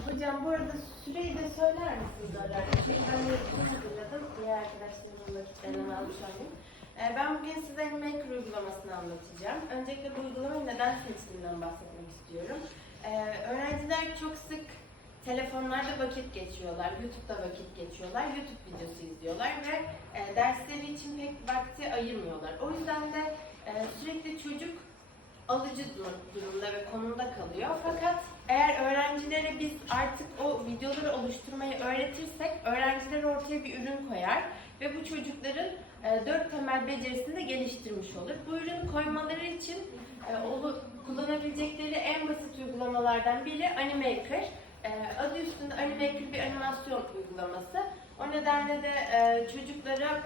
Hocam bu arada süreyi de söyler misiniz? Çünkü ben yazısını hazırladım. Diğer arkadaşlarımın vakitlerinden almış. Ee, ben bugün size Animaker uygulamasını anlatacağım. Öncelikle bu uygulamayı neden seçtiğimden bahsetmek istiyorum. Ee, öğrenciler çok sık telefonlarda vakit geçiyorlar, YouTube'da vakit geçiyorlar, YouTube videosu izliyorlar ve e, dersleri için pek vakti ayırmıyorlar. O yüzden de e, sürekli çocuk alıcı dur- durumda ve konumda kalıyor. Fakat eğer öğrencilere biz artık o videoları oluşturmayı öğretirsek öğrenciler ortaya bir ürün koyar ve bu çocukların e, dört temel becerisini de geliştirmiş olur. Bu ürünü koymaları için e, kullanabilecekleri en basit uygulamalardan biri Animaker. E, adı üstünde Animaker bir animasyon uygulaması. O nedenle de e, çocuklara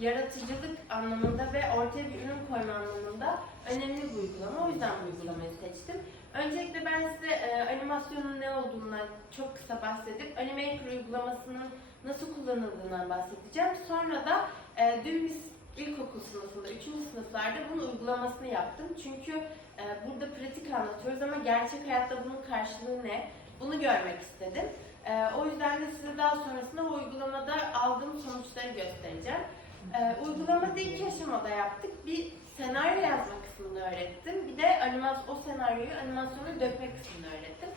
yaratıcılık anlamında ve ortaya bir ürün koyma anlamında önemli bir uygulama. O yüzden bu uygulamayı seçtim. Öncelikle ben size e, animasyonun ne olduğundan çok kısa bahsedip Animaker uygulamasının nasıl kullanıldığından bahsedeceğim. Sonra da e, dün biz ilkokul sınıfında, 3. sınıflarda bunun uygulamasını yaptım. Çünkü e, burada pratik anlatıyoruz ama gerçek hayatta bunun karşılığı ne? Bunu görmek istedim. E, o yüzden de size daha sonrasında o uygulamada aldığım sonuçları göstereceğim. Ee, uygulamada iki aşamada yaptık. Bir senaryo yazma kısmını öğrettim. Bir de animas o senaryoyu animasyona dökme kısmını öğrettim.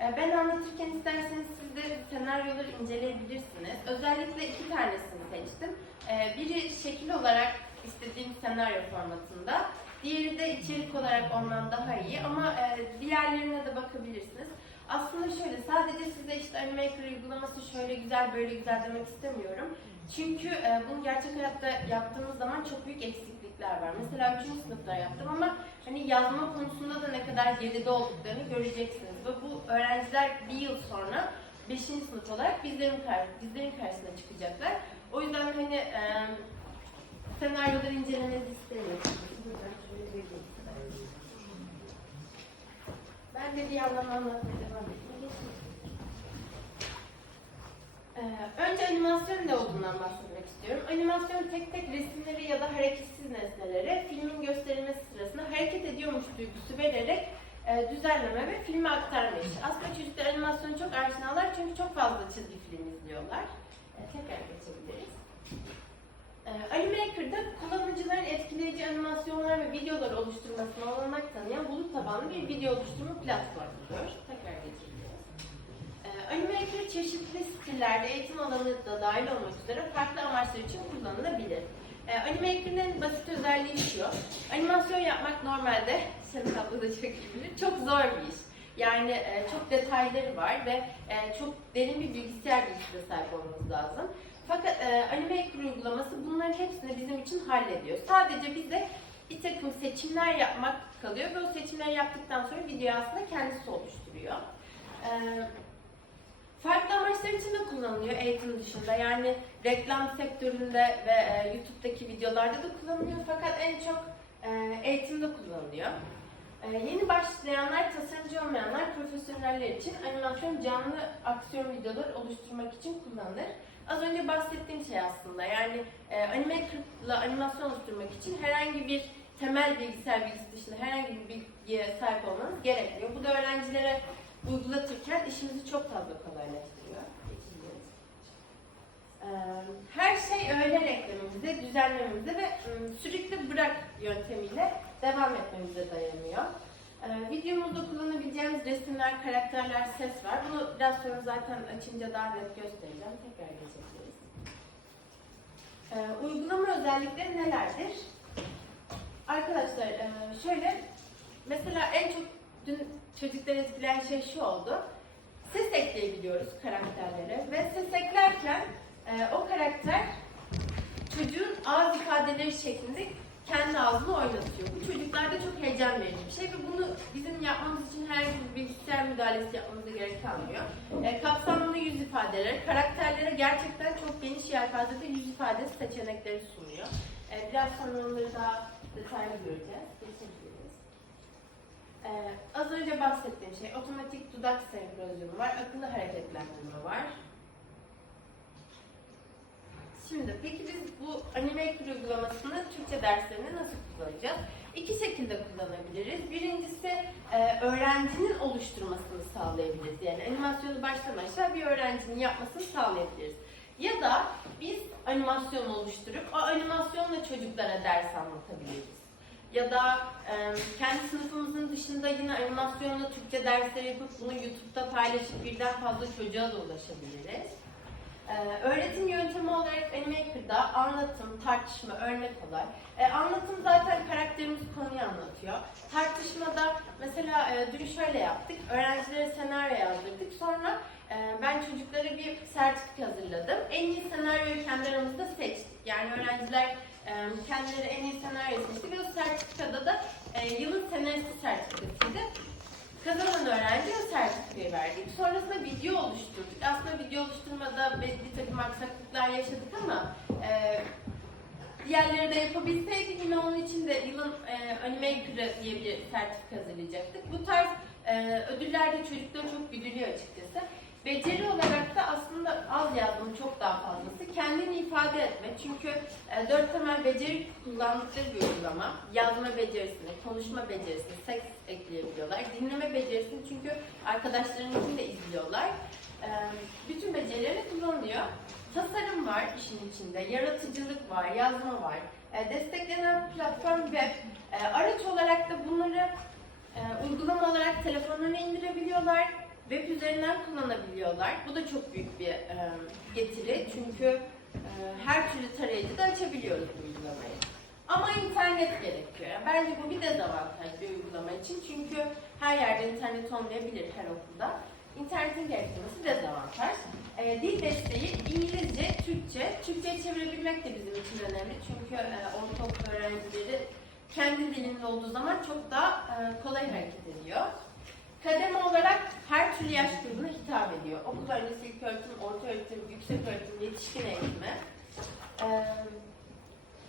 Ee, ben anlatırken isterseniz siz de senaryoları inceleyebilirsiniz. Özellikle iki tanesini seçtim. Ee, biri şekil olarak istediğim senaryo formatında. Diğeri de içerik olarak ondan daha iyi ama e, diğerlerine de bakabilirsiniz. Aslında şöyle sadece size işte Animaker uygulaması şöyle güzel böyle güzel demek istemiyorum. Çünkü e, bunu gerçek hayatta yaptığımız zaman çok büyük eksiklikler var. Mesela 3. sınıfta yaptım ama hani yazma konusunda da ne kadar geride olduklarını göreceksiniz. Ve bu öğrenciler bir yıl sonra 5. sınıf olarak bizlerin, bizlerin karşısına çıkacaklar. O yüzden hani e, senaryoları incelemenizi istemiyorum. Ben de bir yandan anlatmaya devam geçeyim. Ee, önce animasyon ne olduğundan bahsetmek istiyorum. Animasyon tek tek resimleri ya da hareketsiz nesneleri filmin gösterilmesi sırasında hareket ediyormuş duygusu vererek e, düzenleme ve filme aktarma işi. Aslında çocuklar animasyonu çok aşinalar çünkü çok fazla çizgi film izliyorlar. E, tekrar geçebiliriz. E, Animaker'da kullanıcıların etkileyici animasyonlar ve videolar oluşturmasına olanak tanıyan bulut tabanlı bir video oluşturma platformudur. Tekrar geçebiliriz. Çeşitli stillerde eğitim alanı da dahil olmak üzere farklı amaçlar için kullanılabilir. Ee, en basit özelliği şu, animasyon yapmak normalde, Şenol abla da çok zor bir iş. Yani e, çok detayları var ve e, çok derin bir bilgisayar bilgisine sahip olmanız lazım. Fakat e, Animaker uygulaması bunların hepsini bizim için hallediyor. Sadece bize bir takım seçimler yapmak kalıyor ve o seçimleri yaptıktan sonra videoyu aslında kendisi oluşturuyor. Ee, Farklı amaçlar için de kullanılıyor eğitim dışında. Yani reklam sektöründe ve e, YouTube'daki videolarda da kullanılıyor. Fakat en çok e, eğitimde kullanılıyor. E, yeni başlayanlar, tasarımcı olmayanlar, profesyoneller için animasyon canlı aksiyon videoları oluşturmak için kullanılır. Az önce bahsettiğim şey aslında. Yani e, Animaker'la animasyon oluşturmak için herhangi bir temel bilgisayar bilgisi dışında herhangi bir bilgiye sahip olmanız gerekmiyor. Bu da öğrencilere uygulatırken işimizi çok fazla kolaylaştırıyor. Ee, Her şey öğle reklamımıza, düzenlememize ve ım, sürekli bırak yöntemiyle devam etmemize dayanıyor. Ee, Videomuzda kullanabileceğimiz resimler, karakterler, ses var. Bunu biraz sonra zaten açınca daha net göstereceğim. Tekrar geçebiliriz. Ee, Uygulama özellikleri nelerdir? Arkadaşlar e, şöyle mesela en çok dün çocukları etkileyen şey şu oldu. Ses ekleyebiliyoruz karakterlere ve ses eklerken e, o karakter çocuğun ağız ifadeleri şeklinde kendi ağzını oynatıyor. Bu çocuklarda çok heyecan verici bir şey ve bunu bizim yapmamız için herhangi bir bilgisayar müdahalesi yapmamıza gerek kalmıyor. E, kapsamlı yüz ifadeleri, karakterlere gerçekten çok geniş yelpazede yüz ifadesi seçenekleri sunuyor. E, biraz sonra onları daha detaylı göreceğiz. Geçebiliriz. Ee, az önce bahsettiğim şey otomatik dudak senkronizasyonu var, akıllı hareketlendirme var. Şimdi peki biz bu Animaker uygulamasını Türkçe derslerinde nasıl kullanacağız? iki şekilde kullanabiliriz. Birincisi e, öğrencinin oluşturmasını sağlayabiliriz. Yani animasyonu baştan aşağı bir öğrencinin yapmasını sağlayabiliriz. Ya da biz animasyon oluşturup o animasyonla çocuklara ders anlatabiliriz. Ya da e, kendi sınıfımızın dışında yine animasyonla Türkçe dersleri yapıp bunu YouTube'da paylaşıp birden fazla çocuğa da ulaşabiliriz. Ee, öğretim yöntemi olarak Animaker'da anlatım, tartışma, örnek olay. Ee, anlatım zaten karakterimiz konuyu anlatıyor. Tartışmada mesela e, dün şöyle yaptık. Öğrencilere senaryo yazdırdık. Sonra e, ben çocuklara bir sertifika hazırladım. En iyi senaryoyu kendi aramızda seçtik. Yani öğrenciler kendileri en iyi senaryo seçti ve o sertifikada da yılın senaristi sertifikasıydı. Kazanan öğrenci o sertifikayı verdik. Sonrasında video oluşturduk. Aslında video oluşturmada bir, takım aksaklıklar yaşadık ama diğerleri de yapabilseydik yine onun için de yılın e, Animaker'ı diye bir sertifika hazırlayacaktık. Bu tarz e, ödüller de çocuklara çok güdülüyor açıkçası. Beceri olarak da aslında az yazdım çok daha fazlası. Kendini ifade etme. Çünkü e, dört temel beceri kullandıkları bir uygulama. Yazma becerisini, konuşma becerisini, seks ekleyebiliyorlar. Dinleme becerisini çünkü arkadaşlarının de izliyorlar. E, bütün becerilerini kullanıyor. Tasarım var işin içinde, yaratıcılık var, yazma var. E, desteklenen platform web. Araç olarak da bunları uygulama olarak telefonlarına indirebiliyorlar web üzerinden kullanabiliyorlar. Bu da çok büyük bir e, getiri çünkü e, her türlü tarayıcı da açabiliyoruz bu uygulamayı. Ama internet gerekiyor. Bence bu bir dezavantaj bir uygulama için çünkü her yerde internet olmayabilir her okulda. İnternetin gerektirmesi dezavantaj. E, dil desteği İngilizce, Türkçe. Türkçe'ye çevirebilmek de bizim için önemli çünkü e, ortaokul öğrencileri kendi dilinde olduğu zaman çok daha e, kolay hareket ediyor. Kademe olarak her türlü yaş grubuna hitap ediyor. Okul öncesi ilk öğretim, orta öğretim, yüksek öğretim, yetişkin eğitimi. Ee,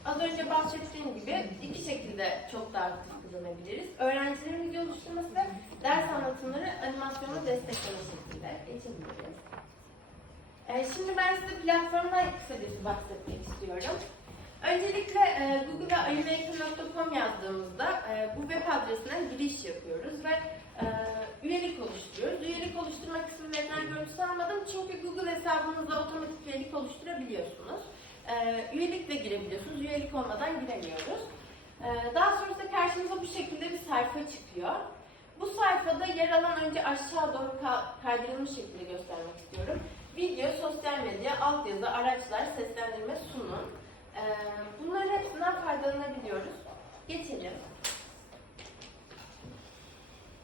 az önce bahsettiğim gibi iki şekilde çok daha aktif kullanabiliriz. Öğrencilerin video oluşturması ve ders anlatımları animasyonla destekleme şeklinde geçebiliriz. Ee, şimdi ben size platformdan kısacası bahsetmek istiyorum. Öncelikle e, Google'a animaker.com yazdığımızda e, bu web adresinden giriş yapıyoruz ve üyelik oluşturuyoruz. Üyelik oluşturma verilen görüntüsü almadım çünkü Google hesabınızla otomatik üyelik oluşturabiliyorsunuz. E, üyelikle girebiliyorsunuz, üyelik olmadan giremiyoruz. E, daha sonrasında karşınıza bu şekilde bir sayfa çıkıyor. Bu sayfada yer alan önce aşağı doğru ka- kaydırılmış şekilde göstermek istiyorum. Video, sosyal medya, altyazı, araçlar, seslendirme, sunum. Ee, bunların hepsinden faydalanabiliyoruz. Geçelim.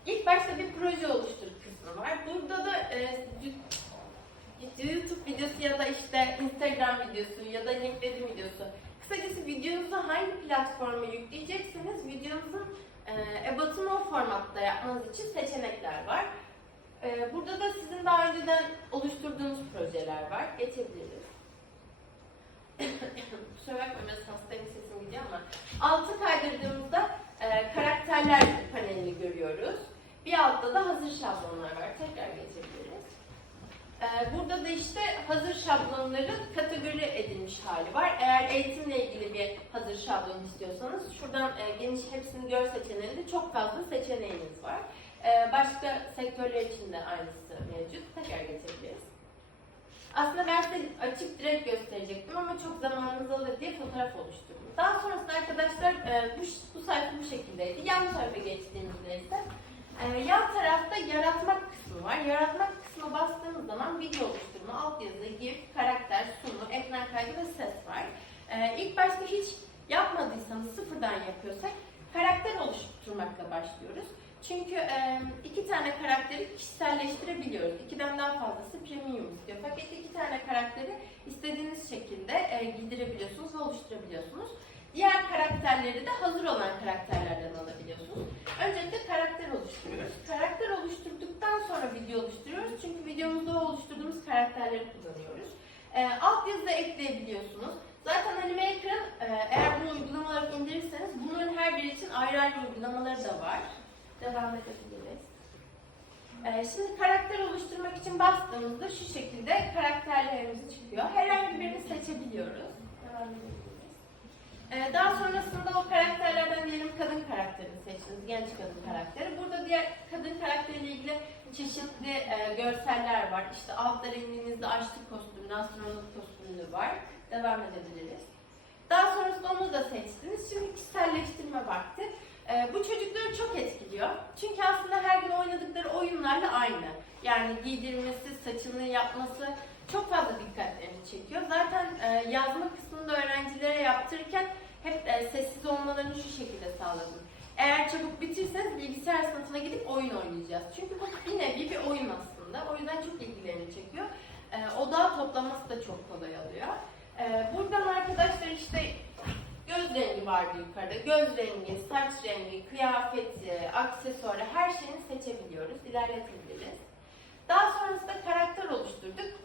İlk başta bir proje oluştur kısmı var. Burada da e, YouTube videosu ya da işte Instagram videosu ya da LinkedIn videosu. Kısacası videonuzu hangi platforma yükleyecekseniz videonuzun e, ebatını o formatta yapmanız için seçenekler var. E, burada da sizin daha önceden oluşturduğunuz projeler var. Geçebiliriz. Kusura bakmayın biraz hastayım sesim gidiyor ama altı kaydırdığımızda e, karakterler panelini görüyoruz. Bir altta da hazır şablonlar var. Tekrar geçebiliriz. E, burada da işte hazır şablonların kategori edilmiş hali var. Eğer eğitimle ilgili bir hazır şablon istiyorsanız şuradan e, geniş hepsini gör seçeneğinde çok fazla seçeneğiniz var. E, başka sektörler için de aynısı mevcut. Tekrar geçebiliriz. Aslında ben size açıp direkt gösterecektim ama çok zamanınız alır diye fotoğraf oluşturdum. Daha sonrasında arkadaşlar e, bu, bu sayfa bu şekildeydi. Yan tarafa geçtiğimizde ise e, yan tarafta yaratmak kısmı var. Yaratmak kısmına bastığımız zaman video oluşturma, altyazı, GIF, karakter, sunu, ekran kaydı ve ses var. E, ilk başta hiç yapmadıysanız sıfırdan yapıyorsak karakter oluşturmakla başlıyoruz. Çünkü e, iki tane karakteri kişiselleştirebiliyoruz. İkiden daha fazlası premium istiyor. Fakat iki tane karakteri istediğiniz şekilde e, giydirebiliyorsunuz ve oluşturabiliyorsunuz. Diğer karakterleri de hazır olan karakterlerden alabiliyorsunuz. Öncelikle karakter oluşturuyoruz. Karakter oluşturduktan sonra video oluşturuyoruz. Çünkü videomuzda oluşturduğumuz karakterleri kullanıyoruz. E, alt yazı ekleyebiliyorsunuz. Zaten Animaker'ın e, eğer bunu uygulama olarak indirirseniz bunların her biri için ayrı ayrı uygulamaları da var. Devam edebiliriz. Ee, şimdi karakter oluşturmak için bastığımızda şu şekilde karakterlerimiz çıkıyor. Herhangi birini seçebiliyoruz. Devam edebiliriz. Ee, daha sonrasında o karakterlerden diyelim kadın karakterini seçtiniz, genç kadın karakteri. Burada diğer kadın karakteriyle ilgili çeşitli e, görseller var. İşte altta renginizde açlık kostümü, astronot kostümü var. Devam edebiliriz. Daha sonrasında onu da seçtiniz. Şimdi kişiselleştirme vakti. Ee, bu çocukları çok etkiliyor. Çünkü aslında her gün oynadıkları oyunlarla aynı. Yani giydirmesi, saçını yapması çok fazla dikkatlerini çekiyor. Zaten e, yazma kısmında öğrencilere yaptırırken hep e, sessiz olmalarını şu şekilde sağladım. Eğer çabuk bitirseniz bilgisayar sınıfına gidip oyun oynayacağız. Çünkü bu bir nevi bir oyun aslında. O yüzden çok ilgilerini çekiyor. E, odağı toplaması da çok kolay oluyor. E, buradan arkadaşlar işte göz rengi vardı yukarıda. Göz rengi, saç rengi, kıyafeti, aksesuarı her şeyini seçebiliyoruz. İlerletebiliriz. Daha sonrasında karakter oluşturduk.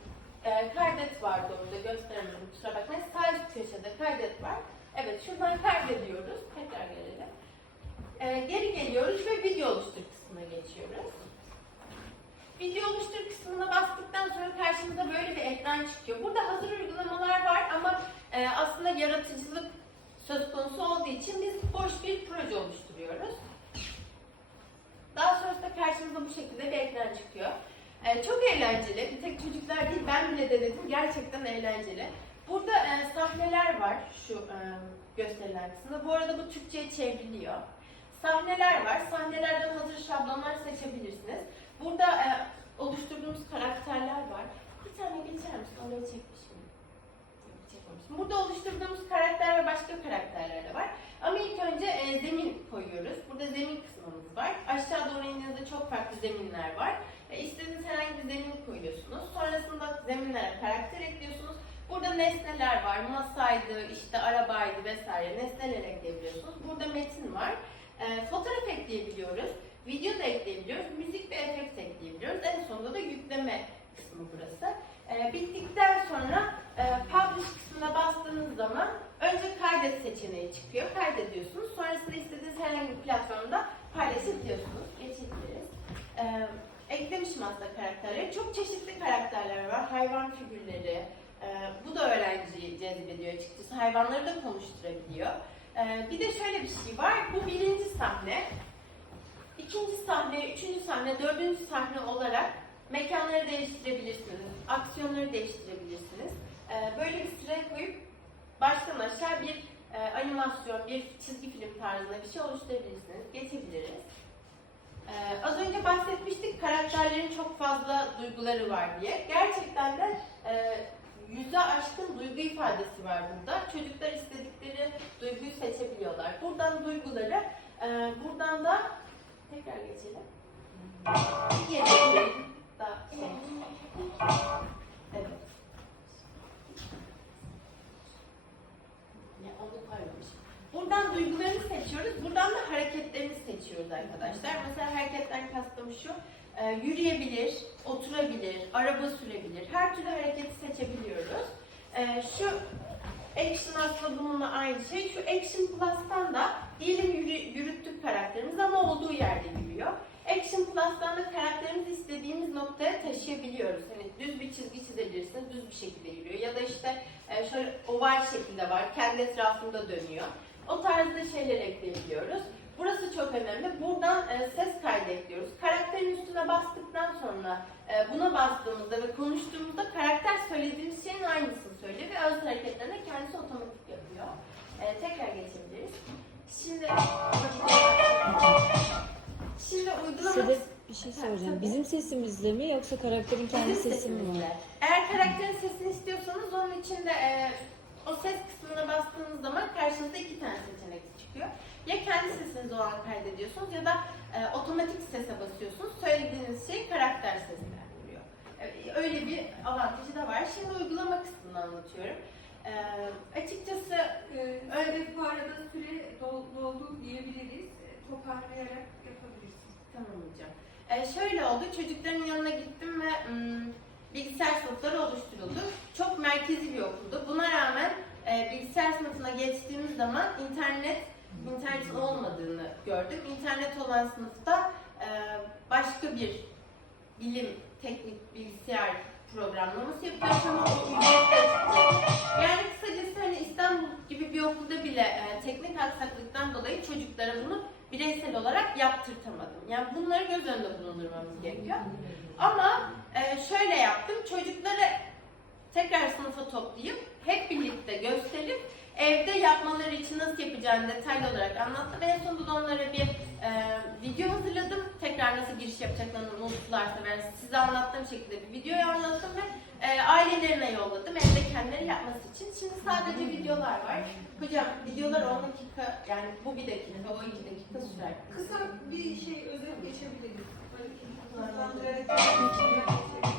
E, kaydet vardı orada gösteremedim kusura bakmayın. Sağ üst köşede kaydet var. Evet şuradan kaydediyoruz. Tekrar gelelim. E, geri geliyoruz ve video oluştur kısmına geçiyoruz. Video oluştur kısmına bastıktan sonra karşımıza böyle bir ekran çıkıyor. Burada hazır uygulamalar var ama e, aslında yaratıcılık söz konusu olduğu için biz boş bir proje oluşturuyoruz. Daha sonrasında karşımıza bu şekilde bir ekran çıkıyor. Ee, çok eğlenceli. Bir tek çocuklar değil ben bile denedim. Gerçekten eğlenceli. Burada e, sahneler var şu e, gösterilen kısımda. Bu arada bu Türkçe'ye çevriliyor. Sahneler var. Sahnelerden hazır şablonlar seçebilirsiniz. Burada e, oluşturduğumuz karakterler var. Bir tane geçer misin? Oraya çekmişim. Çekmemişim. Burada oluşturduğumuz karakter ve başka karakterler de var. Ama ilk önce e, zemin koyuyoruz. Burada zemin kısmımız var. Aşağı doğru indiğinizde çok farklı zeminler var. E, istediğiniz herhangi bir zemin koyuyorsunuz. Sonrasında zeminlere karakter ekliyorsunuz. Burada nesneler var. Masaydı, işte arabaydı vesaire nesneler ekleyebiliyorsunuz. Burada metin var. E, fotoğraf ekleyebiliyoruz. Video da ekleyebiliyoruz. Müzik ve efekt ekleyebiliyoruz. En sonunda da yükleme kısmı burası. E, bittikten sonra e, publish kısmına bastığınız zaman önce kaydet seçeneği çıkıyor. Kaydediyorsunuz. Sonrasında istediğiniz herhangi bir platformda paylaşabiliyorsunuz. Geçebiliriz. E, eklemişim aslında karakterleri. Çok çeşitli karakterler var. Hayvan figürleri. E, bu da öğrenciyi cezbediyor açıkçası. Hayvanları da konuşturabiliyor. E, bir de şöyle bir şey var. Bu birinci sahne. İkinci sahne, üçüncü sahne, dördüncü sahne olarak mekanları değiştirebilirsiniz. Aksiyonları değiştirebilirsiniz. E, böyle bir sıraya koyup baştan aşağı bir e, animasyon, bir çizgi film tarzında bir şey oluşturabilirsiniz. Geçebiliriz. Ee, az önce bahsetmiştik karakterlerin çok fazla duyguları var diye. Gerçekten de e, yüze aşkın duygu ifadesi var burada. Çocuklar istedikleri duyguyu seçebiliyorlar. Buradan duyguları, e, buradan da tekrar geçelim. Diğeri da şey. Evet. Ya onu koymamışım. Buradan duygularını seçiyoruz. Buradan da hareketlerini seçiyoruz arkadaşlar. Mesela hareketten kastım şu. E, yürüyebilir, oturabilir, araba sürebilir. Her türlü hareketi seçebiliyoruz. E, şu Action aslında bununla aynı şey. Şu Action Plus'tan da diyelim yürü, yürüttük karakterimiz ama olduğu yerde yürüyor. Action Plus'tan da karakterimizi istediğimiz noktaya taşıyabiliyoruz. Hani düz bir çizgi çizebilirsiniz, düz bir şekilde yürüyor. Ya da işte e, şöyle oval şekilde var, kendi etrafında dönüyor. O tarzda şeyler ekleyebiliyoruz. Burası çok önemli. Buradan e, ses kaydı ekliyoruz. Karakterin üstüne bastıktan sonra e, buna bastığımızda ve konuştuğumuzda karakter söylediğimiz şeyin aynısını söylüyor ve ağız hareketlerini kendisi otomatik yapıyor. E, tekrar geçebiliriz. Şimdi Şimdi uygulama bir şey soracağım. Bizim sesimizle mi yoksa karakterin kendi Bizim sesi mi var? sesimizle. Eğer karakterin sesini istiyorsanız onun için de e, o ses kısmına bastığınız zaman karşınıza iki tane seçenek çıkıyor. Ya kendi sesinizi o an kaydediyorsunuz ya da e, otomatik sese basıyorsunuz. Söylediğiniz şey karakter seslendiriyor. E, öyle bir avantajı da var. Şimdi uygulama kısmını anlatıyorum. E, açıkçası Ee, Öyle bu arada süre dol- doldu diyebiliriz. Ee, Toparlayarak yapabilirsin. Tamam hocam. Ee, şöyle oldu, çocukların yanına gittim ve ım, bilgisayar sınıfları oluşturuldu. Çok merkezi bir okuldu. Buna rağmen e, bilgisayar sınıfına geçtiğimiz zaman internet, internetin olmadığını gördüm. İnternet olan sınıfta e, başka bir bilim, teknik, bilgisayar programlaması açıkçası. Yani kısacası hani İstanbul gibi bir okulda bile e, teknik aksaklıktan dolayı çocuklara bunu bireysel olarak yaptırtamadım. Yani bunları göz önünde bulundurmamız gerekiyor. Ama e, şöyle yaptım. Çocukları tekrar sınıfa toplayıp hep birlikte gösterip evde yapmaları için nasıl yapacağını detaylı olarak anlattım. En sonunda da onlara bir e, video hazırladım. Tekrar nasıl giriş yapacaklarını unuttularsa ben size anlattığım şekilde bir videoyu anlattım ve e, ailelerine yolladım. Evde kendileri yapması için. Şimdi sadece videolar var. Hocam videolar 10 dakika yani bu bir dakika, o iki dakika sürer. Kısa bir şey özet geçebiliriz. Böyle hızlandırarak geçebiliriz.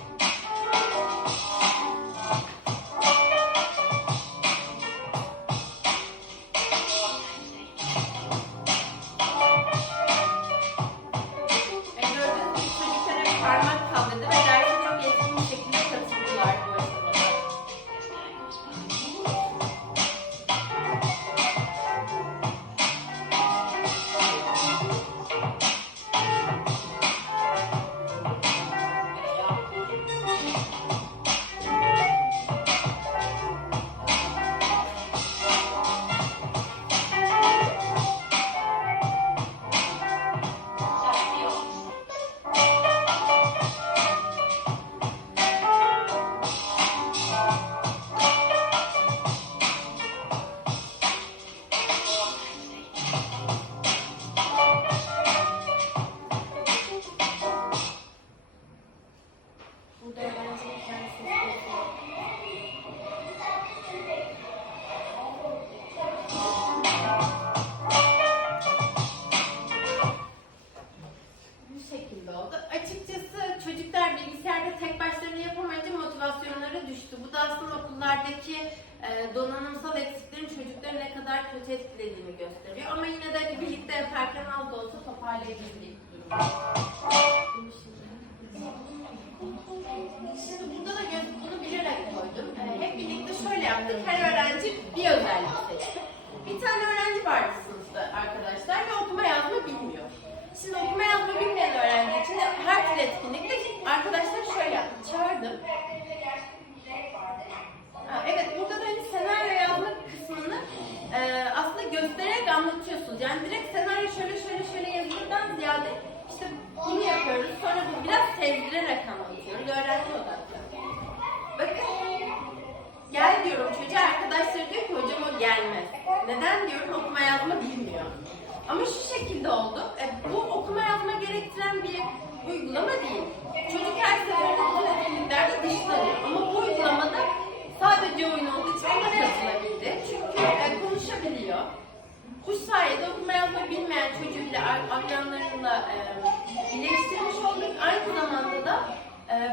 Yaptık. Her öğrenci bir özellik seçti. Bir tane öğrenci vardı sınıfta arkadaşlar ve okuma yazma bilmiyor. Şimdi okuma yazma bilmeyen öğrenci için de her türlü etkinlikte arkadaşlar şöyle yaptı. Çağırdım. Ha, evet burada da hani senaryo yazma kısmını e, aslında göstererek anlatıyorsunuz. Yani direkt senaryo şöyle şöyle şöyle yazılırdan ziyade işte bunu yapıyoruz. Sonra bunu biraz sevdirerek anlatıyoruz. Öğrenci odaklı. Bakın gel diyorum çocuğa arkadaşları diyor ki hocam o gelmez. Neden diyorum okuma yazma bilmiyor. Ama şu şekilde oldu. E, bu okuma yazma gerektiren bir uygulama değil.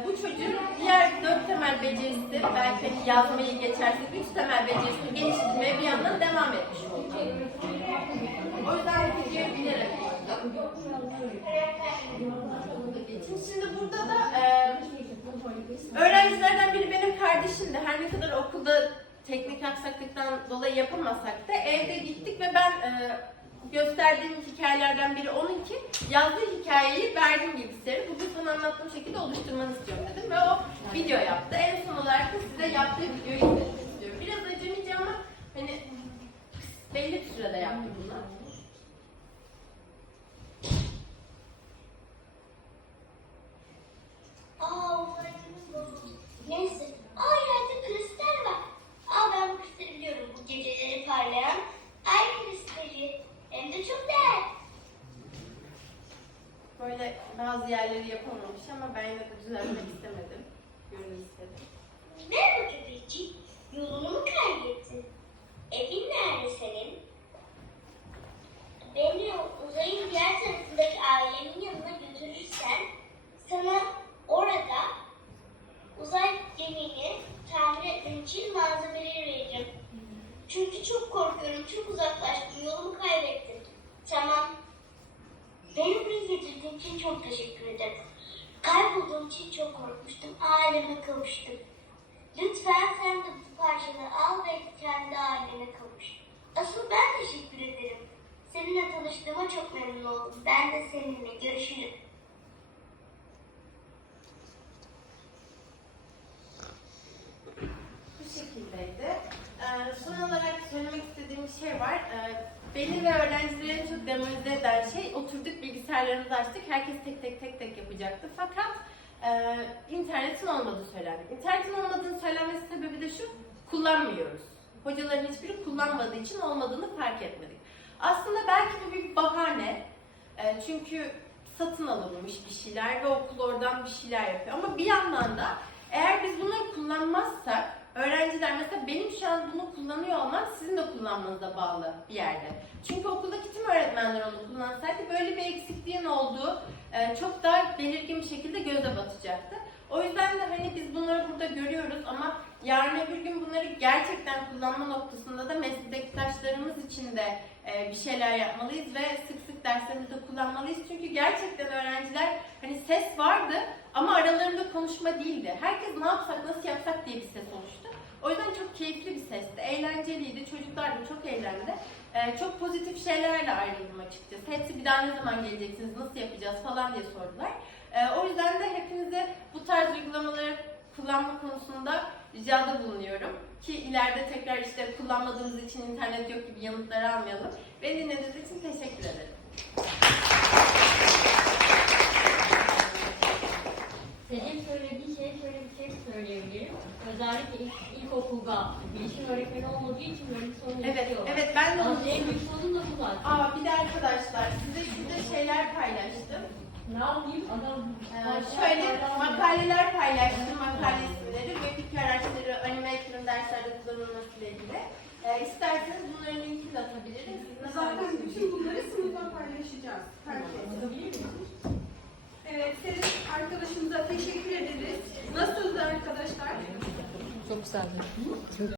Bu çocuğun diğer dört temel becerisi, belki hani yazmayı geçersek üç temel becerisini geliştirmeye bir yandan devam etmiş olduk. O yüzden bu videoyu bilerek. Şimdi burada da e, öğrencilerden biri benim kardeşimdi. Her ne kadar okulda teknik aksaklıktan dolayı yapamasak da evde gittik ve ben e, gösterdiğim hikayelerden biri onunki. Yazdığı hikayeyi verdim bilgisayarı. Bugün sana anlattığım şekilde oluşturmanı istiyorum dedim ve o video yaptı. En son olarak da size yaptığı videoyu izletmek istiyorum. Biraz acemice ama hani belli bir sürede yaptım bunu. Aa, umarım bozuldu. Neyse. Aa, yerde kristal var. Aa, ben bu kristali biliyorum. Bu geceleri parlayan ay kristali. Hem de çok değerli. Böyle bazı yerleri yapamamış ama ben yine de düzeltmek istemedim. Görün istedim. Merhaba köpekçik. Yolunu mu kaybettin? Evin nerede senin? Beni uzayın diğer tarafındaki ailemin yanına götürürsen sana orada uzay gemini tamir etmem için malzemeleri veririm. Çünkü çok korkuyorum, çok uzaklaştım, yolumu kaybettim. Tamam. Beni buraya getirdiğin için çok teşekkür ederim. Kaybolduğum için çok korkmuştum, aileme kavuştum. Lütfen sen de bu parçaları al ve kendi ailene kavuş. Asıl ben teşekkür ederim. Seninle tanıştığıma çok memnun oldum. Ben de seninle. Görüşürüz. Beni ve öğrencileri en çok demoralize eden şey oturduk bilgisayarlarımızı açtık. Herkes tek tek tek tek yapacaktı. Fakat e, internetin olmadığı söylendi. İnternetin olmadığını söylenmesi sebebi de şu, kullanmıyoruz. Hocaların hiçbiri kullanmadığı için olmadığını fark etmedik. Aslında belki bu bir bahane. E, çünkü satın alınmış bir şeyler ve okul oradan bir şeyler yapıyor. Ama bir yandan da eğer biz bunları kullanmazsak, öğrenciler mesela benim şu an bunu kullanıyor olmam sizin de kullanmanıza bağlı bir yerde. Çünkü okuldaki tüm öğretmenler onu kullansaydı böyle bir eksikliğin olduğu e, çok daha belirgin bir şekilde göze batacaktı. O yüzden de hani biz bunları burada görüyoruz ama yarın öbür gün bunları gerçekten kullanma noktasında da meslektaşlarımız için de bir şeyler yapmalıyız ve sık sık derslerimizde kullanmalıyız. Çünkü gerçekten öğrenciler hani ses vardı ama aralarında konuşma değildi. Herkes ne yapsak, nasıl yapsak diye bir ses oluştu. O yüzden çok keyifli bir sesti, eğlenceliydi. Çocuklar da çok eğlendi. E, çok pozitif şeylerle ayrıldım açıkçası. Hepsi bir daha ne zaman geleceksiniz, nasıl yapacağız falan diye sordular. E, o yüzden de hepinize bu tarz uygulamaları kullanma konusunda ricada bulunuyorum. Ki ileride tekrar işte kullanmadığımız için internet yok gibi yanıtları almayalım. Beni dinlediğiniz için teşekkür ederim. Senin söylediği şeye şöyle bir şey söyleyebilirim. Özellikle ilk, ilkokulda bilişim öğretmeni olmadığı için böyle bir sorun Evet, yaşıyorlar. evet ben de onu Aslında en büyük sorun da bu zaten. Aa bir de arkadaşlar size şurada şeyler paylaştım. Ne yapayım? Adam Ee, şöyle makaleler paylaştım, makale Ee, isterseniz bunların linkini de atabilirim. Sizinle Zaten paylaşırım. bütün bunları sınıfta paylaşacağız. Herkes. Miyim? Evet, senin arkadaşımıza teşekkür ederiz. Nasıldı arkadaşlar? Çok güzeldi.